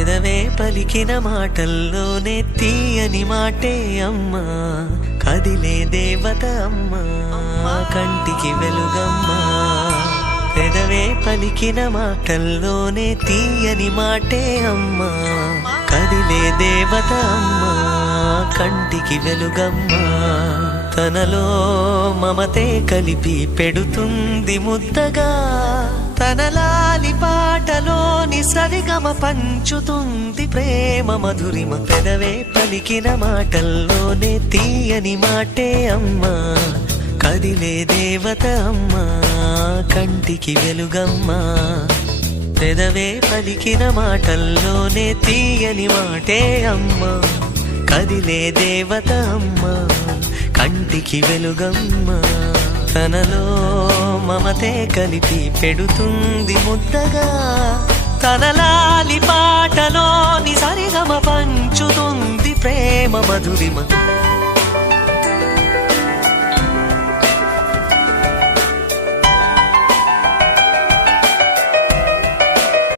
పెదవే పలికిన మాటల్లోనే తీయని మాటే అమ్మా, కదిలే దేవత అమ్మా, కంటికి వెలుగమ్మా. పెదవే పలికిన మాటల్లోనే తీయని మాటే అమ్మా, కదిలే దేవత అమ్మా, కంటికి వెలుగమ్మా. తనలో మమతే కలిపి పెడుతుంది ముద్దగా, తన లాలి పాటలోని సరిగమ పంచుతుంది ప్రేమ మధురిమ. పెదవే పలికిన మాటల్లోనే తీయని మాటే అమ్మా, కదిలే దేవత అమ్మా, కంటికి వెలుగమ్మా. పెదవే పలికిన మాటల్లోనే తీయని మాటే అమ్మా, కదిలే దేవత అమ్మా, కంటికి వెలుగమ్మా. తనలో మమతే కలిపి పెడుతుంది ముద్దగా, తన లాలి పాటలోని సరిగమ పంచుతుంది ప్రేమ మధురిమ.